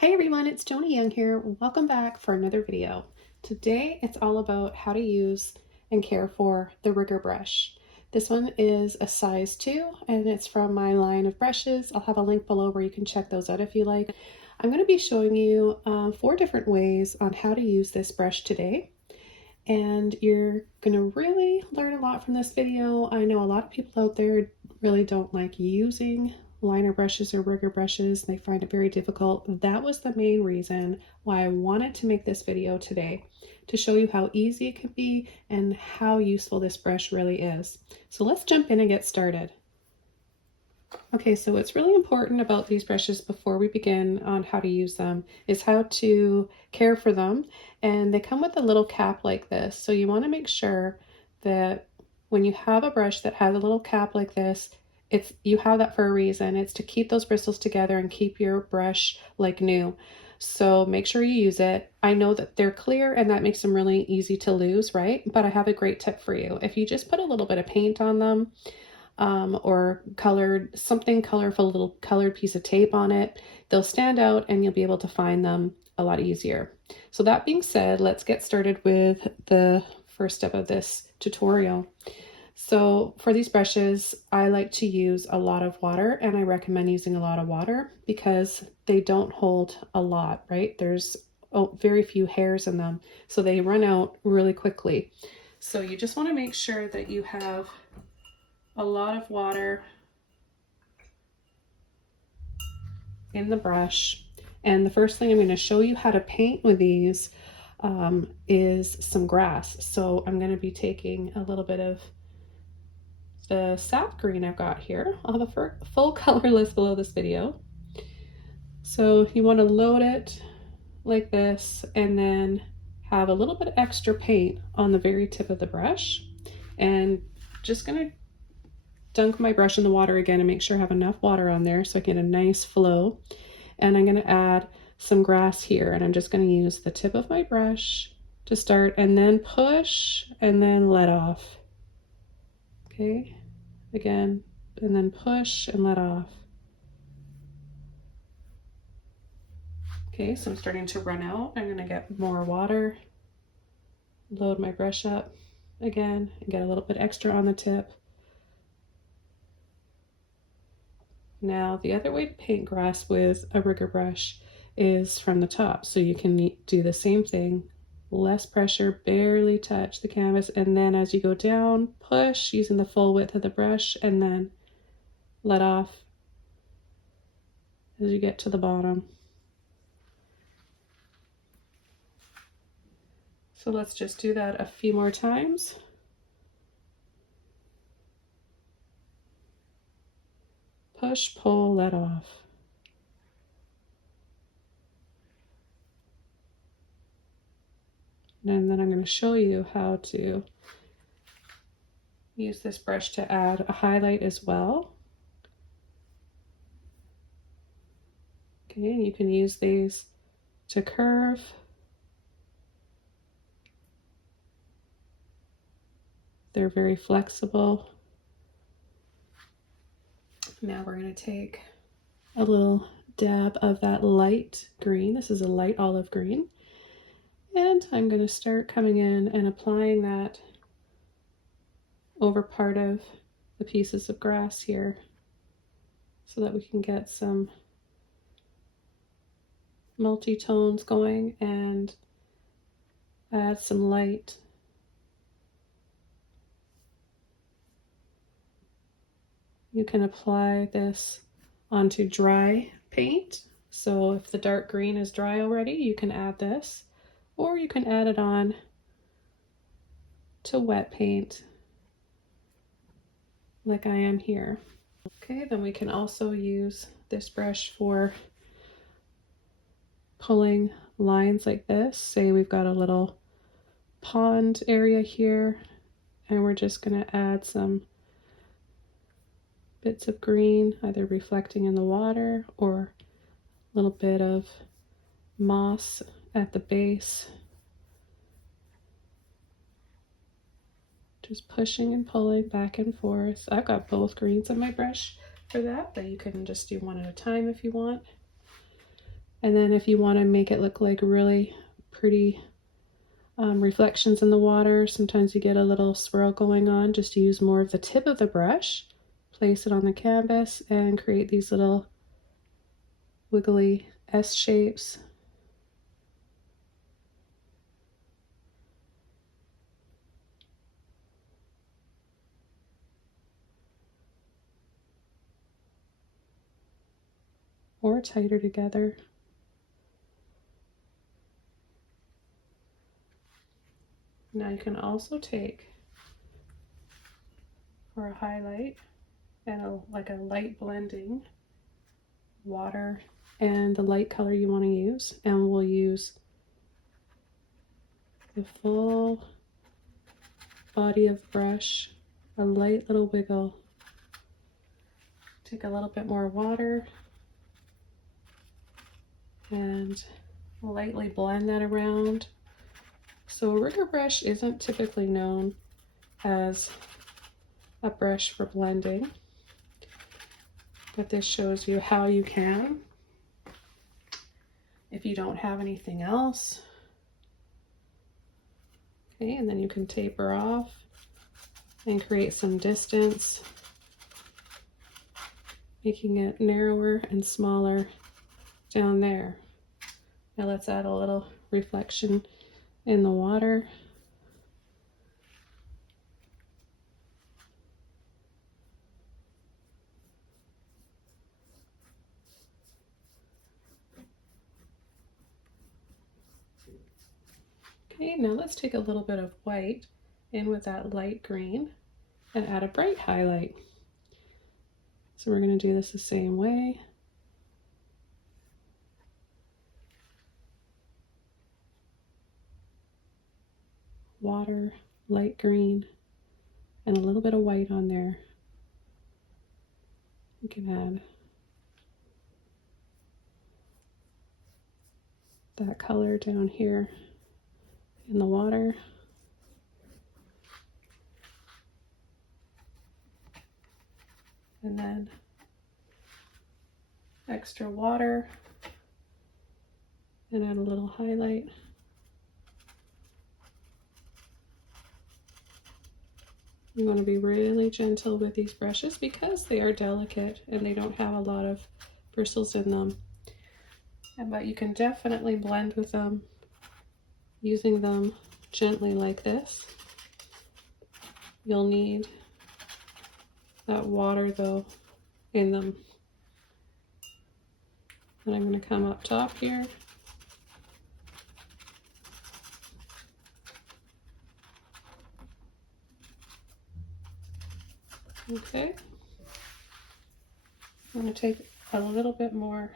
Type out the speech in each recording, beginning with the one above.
Hey everyone, it's Joni Young here. Welcome back for another video. Today it's all about how to use and care for the Rigger brush. This one is a size 2 and it's from my line of brushes. I'll have a link below where you can check those out if you like. I'm going to be showing you 4 different ways on how to use this brush today. And you're going to really learn a lot from this video. I know a lot of people out there really don't like using liner brushes or rigger brushes. They find it very difficult. That was the main reason why I wanted to make this video today, to show you how easy it can be and how useful this brush really is. So let's jump in and get started. Okay, so what's really important about these brushes before we begin on how to use them is how to care for them. And they come with a little cap like this. So you want to make sure that when you have a brush that has a little cap like this, you have that for a reason. It's to keep those bristles together and keep your brush like new. So make sure you use it. I know that they're clear and that makes them really easy to lose, right? But I have a great tip for you. If you just put a little bit of paint on them, or something colorful, a little colored piece of tape on it, they'll stand out and you'll be able to find them a lot easier. So that being said, let's get started with the first step of this tutorial. So for these brushes, I like to use a lot of water, and I recommend using a lot of water because they don't hold a lot, right? There's very few hairs in them, so they run out really quickly. So you just want to make sure that you have a lot of water in the brush. And the first thing I'm going to show you how to paint with these is some grass. So I'm going to be taking a little bit of the sap green I've got here. I'll have a full color list below this video. So you want to load it like this and then have a little bit of extra paint on the very tip of the brush, and just going to dunk my brush in the water again and make sure I have enough water on there so I get a nice flow. And I'm going to add some grass here, and I'm just going to use the tip of my brush to start and then push and then let off. Okay, again, and then push and let off. Okay, so I'm starting to run out. I'm going to get more water, load my brush up again, and get a little bit extra on the tip. Now, the other way to paint grass with a rigger brush is from the top. So you can do the same thing, less pressure, barely touch the canvas, and then as you go down, push using the full width of the brush, and then let off as you get to the bottom. So let's just do that a few more times. Push, pull, let off. And then I'm going to show you how to use this brush to add a highlight as well. Okay, and you can use these to curve. They're very flexible. Now we're going to take a little dab of that light green. This is a light olive green. And I'm going to start coming in and applying that over part of the pieces of grass here so that we can get some multi-tones going and add some light. You can apply this onto dry paint. So if the dark green is dry already, you can add this, or you can add it on to wet paint like I am here. Okay, then we can also use this brush for pulling lines like this. Say we've got a little pond area here, and we're just going to add some bits of green, either reflecting in the water or a little bit of moss at the base. Just pushing and pulling back and forth. I've got both greens on my brush for that, but you can just do one at a time if you want. And then if you want to make it look like really pretty reflections in the water, sometimes you get a little swirl going on, just use more of the tip of the brush, place it on the canvas, and create these little wiggly S shapes. Or tighter together. Now you can also take, for a highlight and like a light blending, water and the light color you want to use, and we'll use the full body of the brush, a light little wiggle. Take a little bit more water and lightly blend that around. So a rigger brush isn't typically known as a brush for blending, but this shows you how you can if you don't have anything else. Okay, and then you can taper off and create some distance, making it narrower and smaller down there. Now let's add a little reflection in the water. Okay, now let's take a little bit of white in with that light green and add a bright highlight. So we're going to do this the same way. Water, light green, and a little bit of white on there. You can add that color down here in the water. And then extra water and add a little highlight. You want to be really gentle with these brushes because they are delicate and they don't have a lot of bristles in them. But you can definitely blend with them using them gently like this. You'll need that water though in them. And I'm going to come up top here. Okay. I'm going to take a little bit more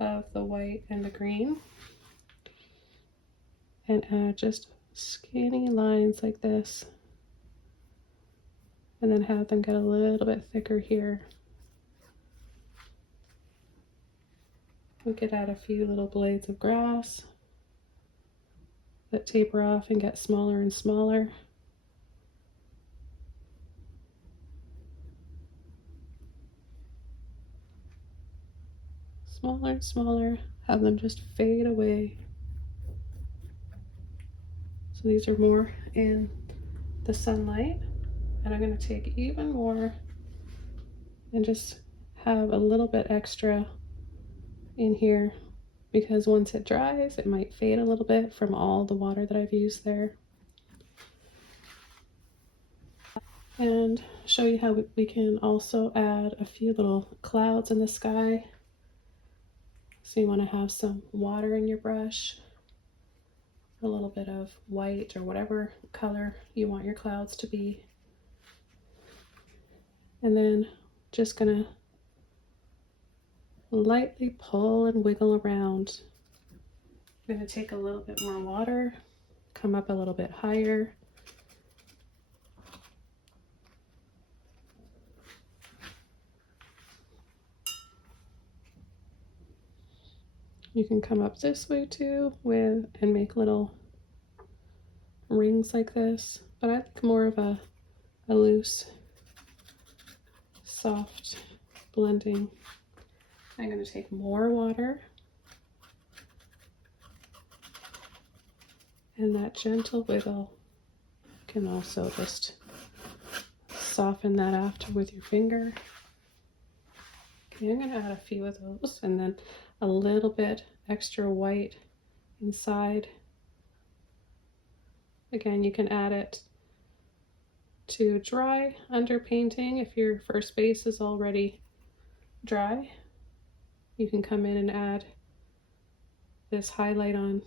of the white and the green and add just skinny lines like this, and then have them get a little bit thicker here. We could add a few little blades of grass that taper off and get smaller and smaller. Smaller and smaller, have them just fade away. So these are more in the sunlight, and I'm going to take even more and just have a little bit extra in here, because once it dries it might fade a little bit from all the water that I've used there. And show you how we can also add a few little clouds in the sky. So you want to have some water in your brush, a little bit of white or whatever color you want your clouds to be. And then just gonna lightly pull and wiggle around. I'm gonna take a little bit more water, come up a little bit higher. You can come up this way too and make little rings like this, but I like more of a loose, soft blending I'm going to take more water, and that gentle wiggle can also just soften that after with your finger. Okay, I'm going to add a few of those, and then a little bit extra white inside. Again, you can add it to dry underpainting. If your first base is already dry, you can come in and add this highlight on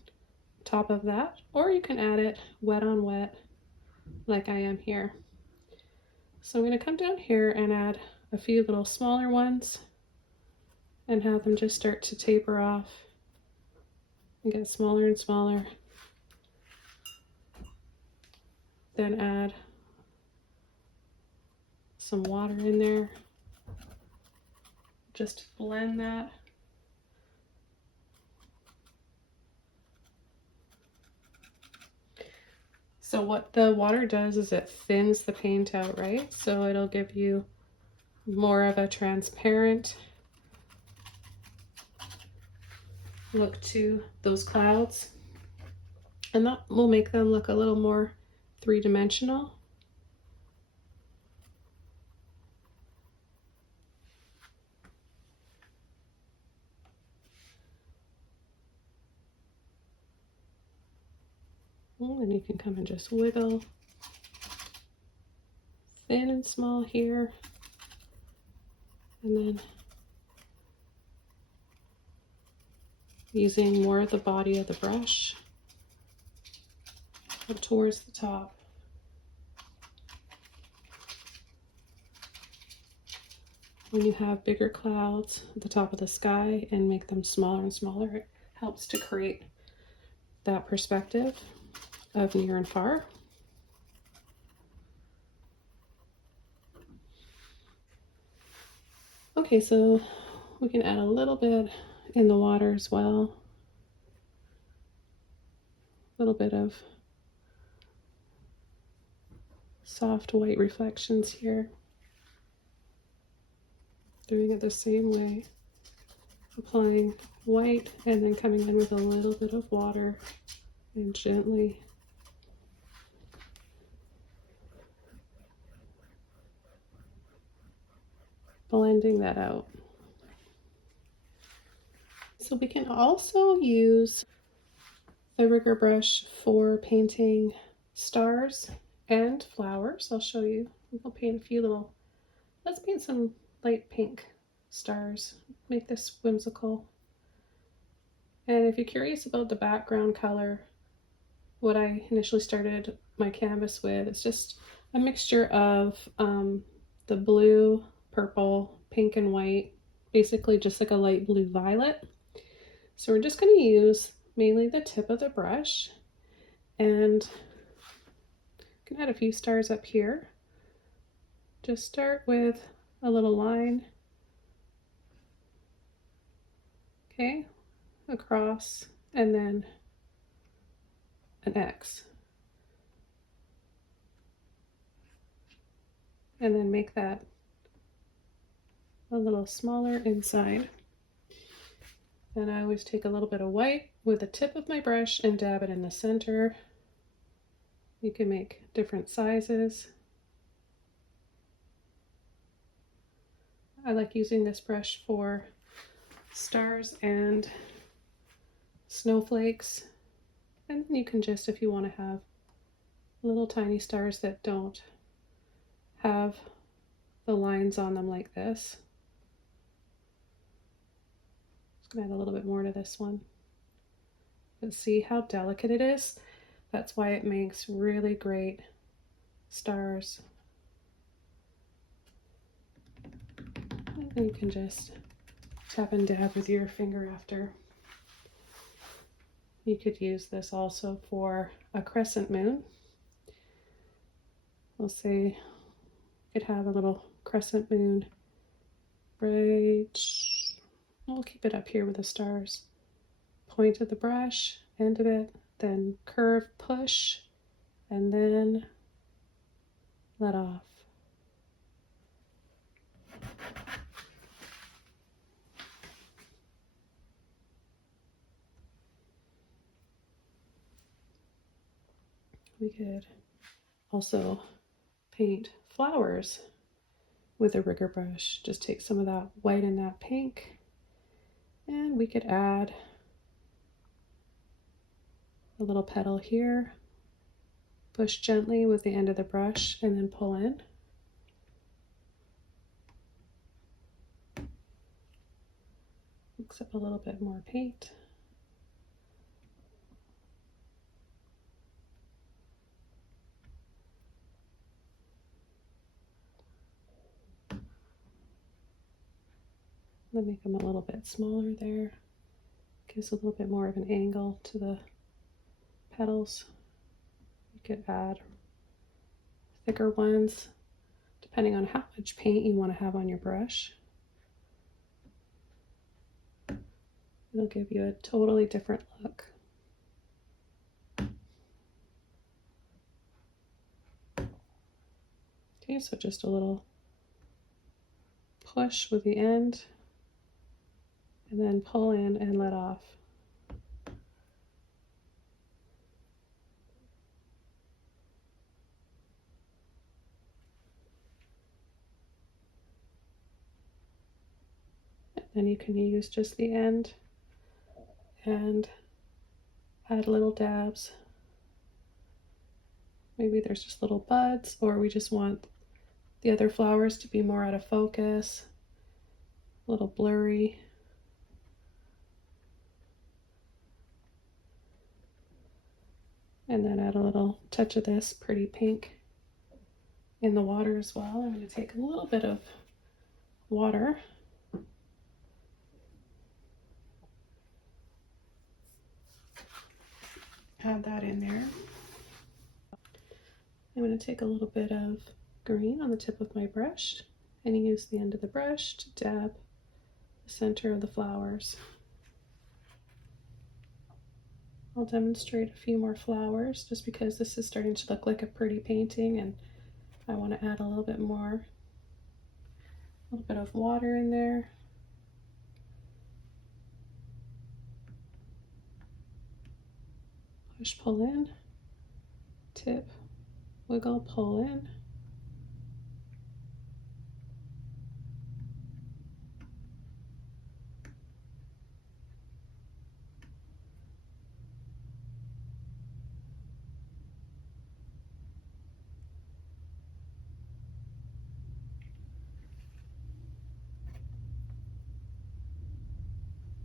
top of that, or you can add it wet on wet like I am here. So I'm going to come down here and add a few little smaller ones and have them just start to taper off and get smaller and smaller. Then add some water in there just to blend that. So what the water does is it thins the paint out, right? So it'll give you more of a transparent look to those clouds, and that will make them look a little more three-dimensional. And you can come and just wiggle thin and small here, and then using more of the body of the brush up towards the top. When you have bigger clouds at the top of the sky and make them smaller and smaller, it helps to create that perspective of near and far. Okay, so we can add a little bit in the water as well. A little bit of soft white reflections here. Doing it the same way, applying white and then coming in with a little bit of water and gently blending that out. So we can also use the rigger brush for painting stars and flowers. I'll show you. We'll paint a few little, let's paint some light pink stars, make this whimsical. And if you're curious about the background color, what I initially started my canvas with is just a mixture of the blue, purple, pink, and white, basically just like a light blue violet. So we're just going to use mainly the tip of the brush, and you can add a few stars up here. Just start with a little line, okay, across, and then an X. And then make that a little smaller inside. And I always take a little bit of white with the tip of my brush and dab it in the center. You can make different sizes. I like using this brush for stars and snowflakes. And you can just, if you want to have little tiny stars that don't have the lines on them like this. Just gonna add a little bit more to this one. But see how delicate it is? That's why it makes really great stars. And you can just tap and dab with your finger after. You could use this also for a crescent moon. We'll say you could have a little crescent moon right, we'll keep it up here with the stars. Point of the brush, end of it, then curve, push, and then let off. We could also paint flowers with a rigger brush. Just take some of that white and that pink, and we could add a little petal here. Push gently with the end of the brush and then pull in. Mix up a little bit more paint. Then make them a little bit smaller there. Gives a little bit more of an angle to the petals. You could add thicker ones depending on how much paint you want to have on your brush. It'll give you a totally different look. Okay, so just a little push with the end, and then pull in and let off. And then you can use just the end and add little dabs. Maybe there's just little buds, or we just want the other flowers to be more out of focus, a little blurry. And then add a little touch of this pretty pink in the water as well. I'm going to take a little bit of water. Add that in there. I'm going to take a little bit of green on the tip of my brush and use the end of the brush to dab the center of the flowers. I'll demonstrate a few more flowers just because this is starting to look like a pretty painting and I want to add a little bit more. A little bit of water in there. Push, pull in, tip, wiggle, pull in.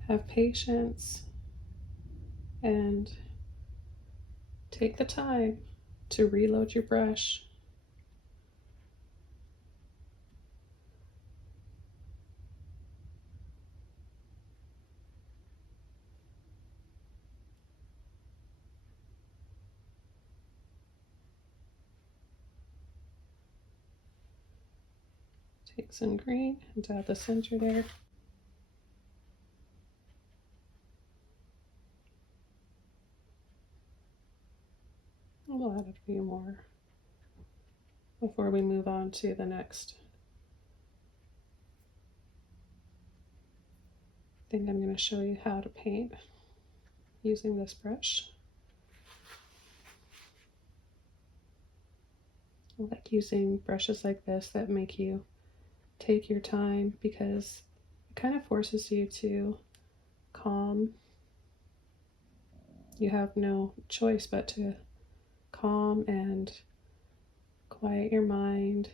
Have patience and take the time to reload your brush. Take some green and dab the center there. We'll add a few more before we move on to the next thing I'm going to show you how to paint using this brush. I like using brushes like this that make you take your time because it kind of forces you to calm. You have no choice but to calm and quiet your mind,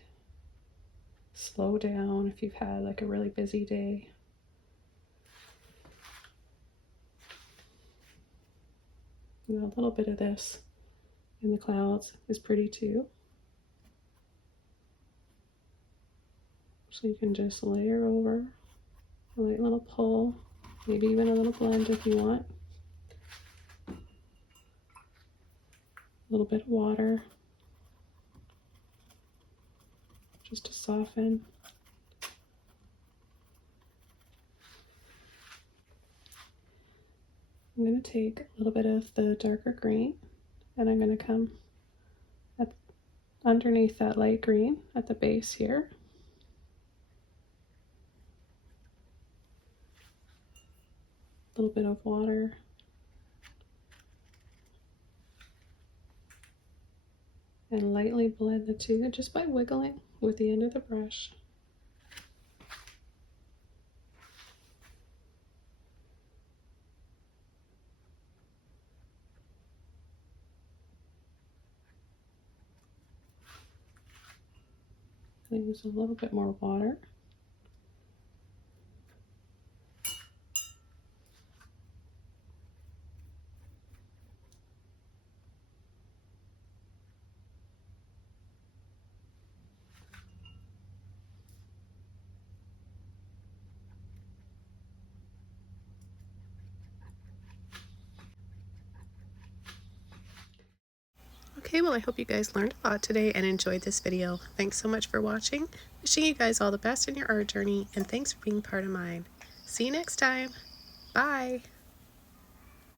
slow down if you've had like a really busy day. You know, a little bit of this in the clouds is pretty too. So you can just layer over a light little pull, maybe even a little blend if you want. A little bit of water just to soften. I'm going to take a little bit of the darker green and I'm going to come underneath that light green at the base here. A little bit of water. and lightly blend the two just by wiggling with the end of the brush. I use a little bit more water. Okay, well, I hope you guys learned a lot today and enjoyed this video. Thanks so much for watching. Wishing you guys all the best in your art journey, and thanks for being part of mine. See you next time. Bye.